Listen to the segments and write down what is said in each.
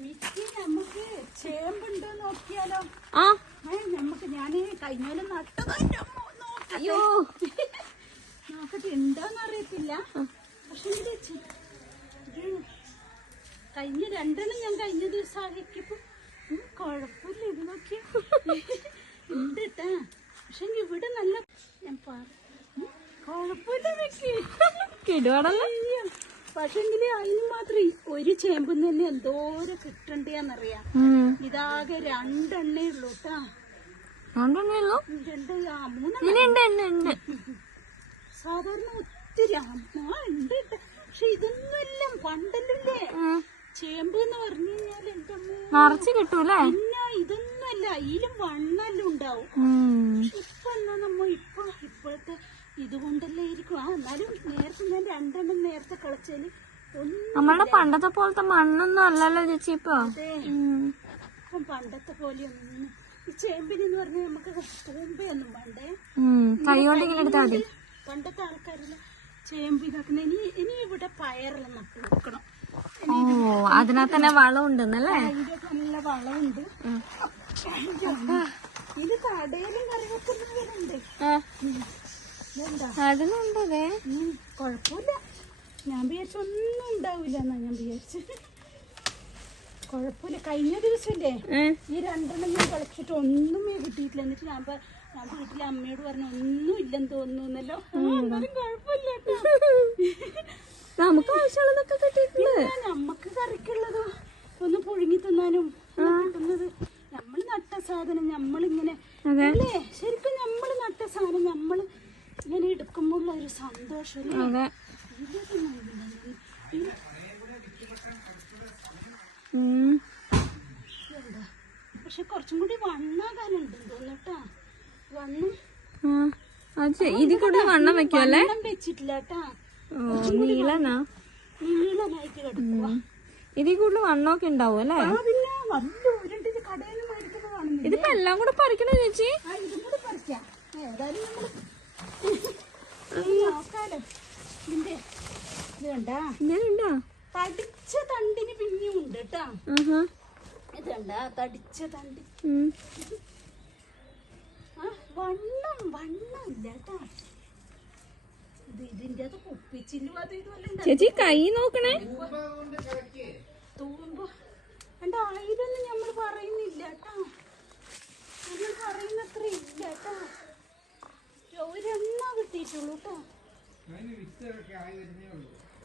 Mickey നമുക്ക് ചേമ്പുണ്ടോ നോക്കിയാലോ? ആ. നമുക്ക് ഞാൻ കഴിഞ്ഞാലും നട്ടതല്ലോ അയ്യോ. നോക്കട്ടെ ഉണ്ടോന്ന് അറിയത്തില്ല. പക്ഷെ കഴിഞ്ഞ രണ്ടെണ്ണം ഞാൻ കഴിഞ്ഞ ദിവസം ആക്കിയപ്പോ കുഴപ്പമില്ല ഇത് നോക്കിയ. ഉണ്ട് പക്ഷെ ഇവിടെ നല്ല ഞാൻ പറ കൊഴപ്പില്ല മിക്കി കിടുവാടല്ല പക്ഷെങ്കിൽ അതിന് മാത്രം ഒരു ചേമ്പിന്ന് തന്നെ എന്തോരം കിട്ടണ്ടെന്നറിയാം ഇതാകെ രണ്ടെണ്ണേ ഉള്ളൂ കേട്ടാ രണ്ടെണ്ണയുള്ളൂ രണ്ട് ആ മൂന്നെണ്ണം. സാധാരണ ഒത്തിരി അമ്മ ഉണ്ട്. പക്ഷെ ഇതൊന്നുമില്ല പണ്ടല്ലേ. ചേമ്പ് എന്ന് പറഞ്ഞു കഴിഞ്ഞാൽ എന്റെ നിറച്ച് കിട്ടൂലേ പിന്നെ ഇതൊന്നുമല്ല ഇതിലും വണ്ണെല്ലാം ഉണ്ടാവും. ഇപ്പൊ എന്നാ നമ്മ ഇപ്പൊ ഇപ്പോഴത്തെ ഇതുകൊണ്ടല്ലേ ഇരിക്കും? ആ എന്നാലും നേരത്തെ ഞാൻ രണ്ടെണ്ണം നേരത്തെ കളിച്ചാൽ ഒന്നും നമ്മളുടെ പണ്ടത്തെ പോലത്തെ മണ്ണൊന്നും അല്ലല്ലോ ചേച്ചി ഇപ്പൊ. പണ്ടത്തെ പോലെയൊന്നും ഈ പറഞ്ഞാൽ നമുക്ക് തൂമ്പയൊന്നും പണ്ടേ കൈകൊണ്ട് കൊണ്ട് ഇങ്ങനെ എടുത്താൽ മതി. പണ്ടത്തെ ആൾക്കാരില്ല ചേമ്പ് ഇതാക്കുന്ന ഇനി ഇനി ഇവിടെ പയറെല്ലാം നട്ടു കൊടുക്കണം ഓ അതിനകത്ത് തന്നെ വളം ഉണ്ടെന്നല്ലേ നല്ല വളമുണ്ട്. ഇത് കടയിലും കറി വെക്കുന്നവരുണ്ട് അതിനുണ്ടതേ കുഴപ്പമില്ല. ഞാൻ വിചാരിച്ച ഒന്നും ഉണ്ടാവില്ല എന്നാ ഞാൻ വിചാരിച്ചു. കുഴപ്പമില്ല. കഴിഞ്ഞ ദിവസല്ലേ ഈ രണ്ടെണ്ണം ഞാൻ കളിച്ചിട്ട് ഒന്നും കിട്ടിയിട്ടില്ല. എന്നിട്ട് ഞാൻ ഞാൻ വീട്ടിലെ അമ്മയോട് പറഞ്ഞു ഒന്നും ഇല്ലെന്ന് തോന്നുന്നല്ലോ എന്നാലും കുഴപ്പമില്ല. നമുക്ക് ആവശ്യമുള്ളതൊക്കെ കിട്ടിയിട്ടുണ്ട്. പിന്നെ നമ്മക്ക് കറിക്കുള്ളതോ? ഒന്ന് പുഴുങ്ങി തിന്നാനും കിട്ടുന്നത്. നമ്മൾ നട്ട സാധനം നമ്മളിങ്ങനെ. അല്ലേ ശരിക്കും നമ്മൾ നട്ട സാധനം നമ്മൾ ഇങ്ങനെ എടുക്കുമ്പോൾ ഒരു സന്തോഷം അല്ലേ? അതെ? പക്ഷെ കുറച്ചും കൂടി വണ്ണാകാനുണ്ട് തോന്നട്ടാ. വണ്ണം. ഇതിൽ കൂടുതൽ വണ്ണം വെക്കുമല്ലേ വെച്ചിട്ടില്ല നീളനാ നീളനായിട്ട് കിടക്കുക ഇതിൽ കൂടുതൽ വണ്ണമൊക്കെ ഉണ്ടാവും അല്ലേ? ഇതിപ്പോ എല്ലാം കൂടെ പറിക്കണോ ചേച്ചി? ഏതായാലും നമ്മൾ നോക്കാലോ ഇതിന്റെ ഇത് കണ്ടാ? ഇങ്ങനെ ഉണ്ടോ? തടിച്ച തണ്ടിന് പിന്നെയും ഉണ്ട് കേട്ടാ. ആഹാ. തടിച്ച തണ്ടി. വണ്ണം വണ്ണം ഇല്ല കേട്ടാ. ഇത് ഇതിന്റെ അത് കുപ്പിച്ചില്ലും അത് ഇതുമല്ല ചേച്ചി കൈ നോക്കണേ. തൂമ്പോ. എന്റെ ആയിരൊന്നും നമ്മൾ പറയുന്നില്ല കേട്ടാ. നമ്മൾ പറയുന്നത്ര ഇല്ല കേട്ടാ. ഒരെണ്ണ കിട്ടിയിട്ടുള്ളൂ കേട്ടോ.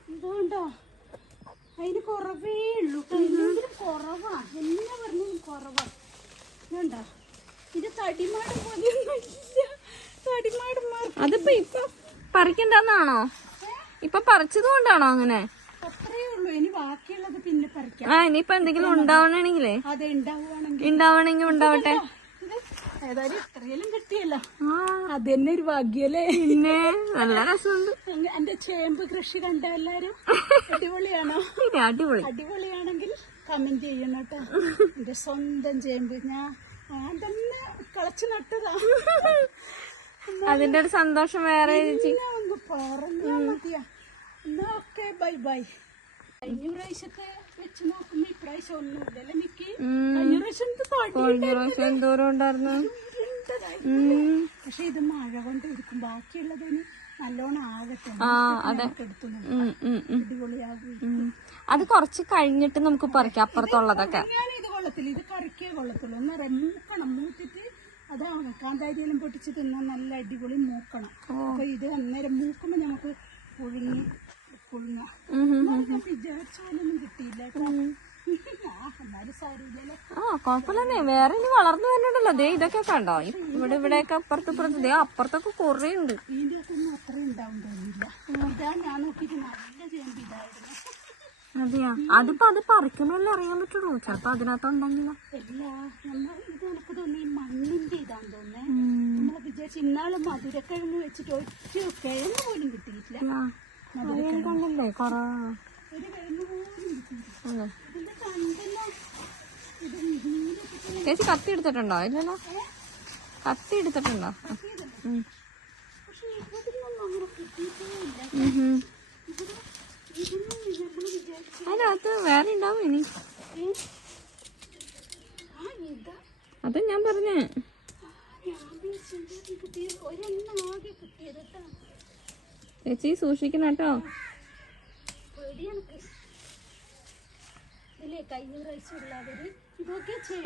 ഇതുകൊണ്ടോ? അതിന് കുറവേ ഉള്ളൂ. എന്തെങ്കിലും കുറവാ. എന്നാ പറഞ്ഞാലും കുറവാ. ഇതുണ്ടോ ഇത് തടിമാട് പോലെയൊന്നുമില്ല തടിമാട് അതിപ്പോ ഇപ്പൊ പറിക്കണ്ടെന്നാണോ? ഇപ്പൊ പറിച്ചത് കൊണ്ടാണോ അങ്ങനെ? ആ ഇനിയിപ്പൊ എന്തെങ്കിലും ഉണ്ടാവണമെങ്കിലേ ഉണ്ടാവണെങ്കിൽ ഉണ്ടാവണമെങ്കിൽ ഉണ്ടാവട്ടെ. ഇത് ഏതായാലും ഇത്രയെല്ലാം കിട്ടിയല്ലോ. ആ അത് തന്നെ ഒരു ഭാഗ്യല്ലേ? പിന്നെ നല്ല രസമുണ്ട്. എന്റെ ചേമ്പ് കൃഷി കണ്ട എല്ലാരും അടിപൊളിയാണോ? അടിപൊളി. അടിപൊളിയാണെങ്കിൽ കമന്റ് ചെയ്യണം കേട്ടോ. എന്റെ സ്വന്തം ചേമ്പ്. ഞാൻ തന്നെ കളച്ചു നട്ടതാ. അതിന്റെ ഒരു സന്തോഷം വേറെ പറഞ്ഞാ മതിയാ. എന്നാ ഓക്കെ ബൈ ബൈ. കഴിഞ്ഞ പ്രാവശ്യത്തെ വെച്ച് നോക്കുമ്പോ ഇപ്രാവശ്യം ഒന്നുമില്ലല്ലേ മിക്കി? ഉം. കഴിഞ്ഞ പ്രാവശ്യം കഴിഞ്ഞ പ്രാവശ്യം എന്തോരം ഉണ്ടായിരുന്നു. പക്ഷെ ഇത് മഴ കൊണ്ടിരിക്കും ബാക്കിയുള്ളതിന് നല്ലോണം ആകട്ടെ. ആ അതെ. അടിപൊളിയാകും. കുറച്ച് കഴിഞ്ഞിട്ട് നമുക്ക് പറിക്കാം അപ്പുറത്തുള്ളതൊക്കെ. ഇത് കൊള്ളത്തില്ല. ഇത് കറിക്കേ കൊള്ളത്തുള്ളൂ. ഒന്ന് മൂക്കണം. മൂത്തിട്ട് അത് കാന്താരിയെല്ലാം പൊട്ടിച്ച് തിന്നാൻ നല്ല അടിപൊളി മൂക്കണം. അപ്പൊ ഇത് അന്നേരം മൂക്കുമ്പോ നമുക്ക് പുഴുങ്ങി എന്നാലും ഞാൻ വിചാരിച്ച പോലൊന്നും കിട്ടിയില്ല കേട്ടോ. ആ എന്നാലും സാരില്ലല്ലേ ആ കുഴപ്പമില്ലേ വേറെ ഇനി വളർന്നു വരുന്നുണ്ടല്ലോ ദേ ഇതൊക്കെ കണ്ടോ? ഇവിടെ ഇവിടെയൊക്കെ അപ്പുറത്ത് ഇപ്പുറത്ത് ദേ അപ്പുറത്തൊക്കെ കുറേ ഉണ്ട് ഇതിന്റെ അകത്തൊന്നും അത്ര ഉണ്ടാവും തോന്നില്ല ഇതാ ഞാൻ നോക്കിയിട്ട് നല്ല ചേമ്പ് ഇതായിരുന്നു. അതെയാ? അതിപ്പോ അത് പറിക്കണല്ലേ അറിയാൻ പറ്റുള്ളൂ. ചിലപ്പോ അതിനകത്തുണ്ടെങ്കിലോ മണ്ണിന്റെ ഇതാന്ന് തോന്നേ നമ്മളെ വിചാരിച്ച് ഇന്നാൾ മധുരക്കിഴങ്ങ് വെച്ചിട്ട് ഒറ്റ കിഴങ്ങ് പോലും കിട്ടിയിട്ടില്ല കണ്ടല്ലേ. കൊറേ ചേച്ചി കത്തി എടുത്തിട്ടുണ്ടോ? ഇല്ലല്ലോ. കത്തി എടുത്തിട്ടുണ്ടോ? അതിനകത്ത് വേറെ ഉണ്ടാവും ഇനി. അത് ഞാൻ പറഞ്ഞേ. ഞാൻ വിചാരിച്ചെന്താ കിട്ടിയത് ഒരെണ്ണം ആകെ കിട്ടിയത് കേട്ടോ. ചേച്ചി സൂക്ഷിക്കണം കേട്ടോ.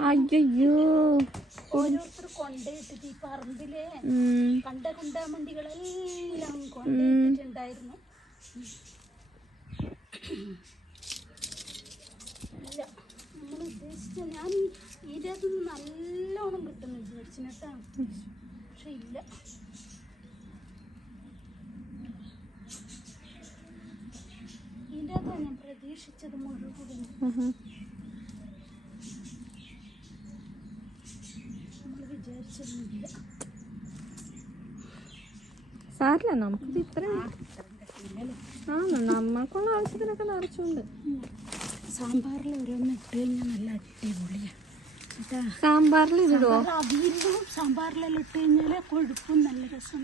അയ്യോ ഓരോരുത്തർ കൊണ്ടേട്ടിട്ട് ഈ പറമ്പിലെ. കണ്ട കുണ്ടാമണ്ടികളെല്ലാം കൊണ്ടേറ്റിട്ടുണ്ടായിരുന്നു ഇല്ല നമ്മൾ ഉദ്ദേശിച്ച ഞാൻ ഇതിന്റെ അകത്തുനിന്ന് നല്ലോണം കിട്ടുന്നു വിചാരിച്ചിട്ടാ പക്ഷെ ഇല്ല. ഞാൻ പ്രതീക്ഷിച്ചത് മുഴുവൻ സാരില്ല നമുക്കിത് ഇത്രയും ആ നമ്മൾക്കുള്ള ആവശ്യത്തിനൊക്കെ നിറച്ചുണ്ട്. സാമ്പാറിൽ ഓരോന്ന് ഇട്ട് കഴിഞ്ഞാൽ നല്ല അടിപൊളിയാണ് സാമ്പാറിൽ ഇതിടുവോ അവിയലിലും സാമ്പാറിലെല്ലാം ഇട്ട് കഴിഞ്ഞാൽ കൊഴുപ്പും നല്ല രസം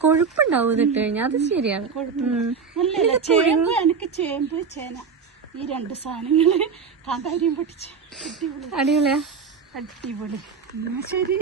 കൊഴുപ്പുണ്ടാവും ഇതിട്ട് കഴിഞ്ഞാൽ അത് ശരിയാണ്. ചേമ്പ് എനിക്ക് ചേമ്പ് ചേന ഈ രണ്ട് സാധനങ്ങൾ കാന്താരിയും പൊട്ടിച്ച് അടിപൊളി അടിപൊളിയാ? അടിപൊളി. എന്നാ ശരി.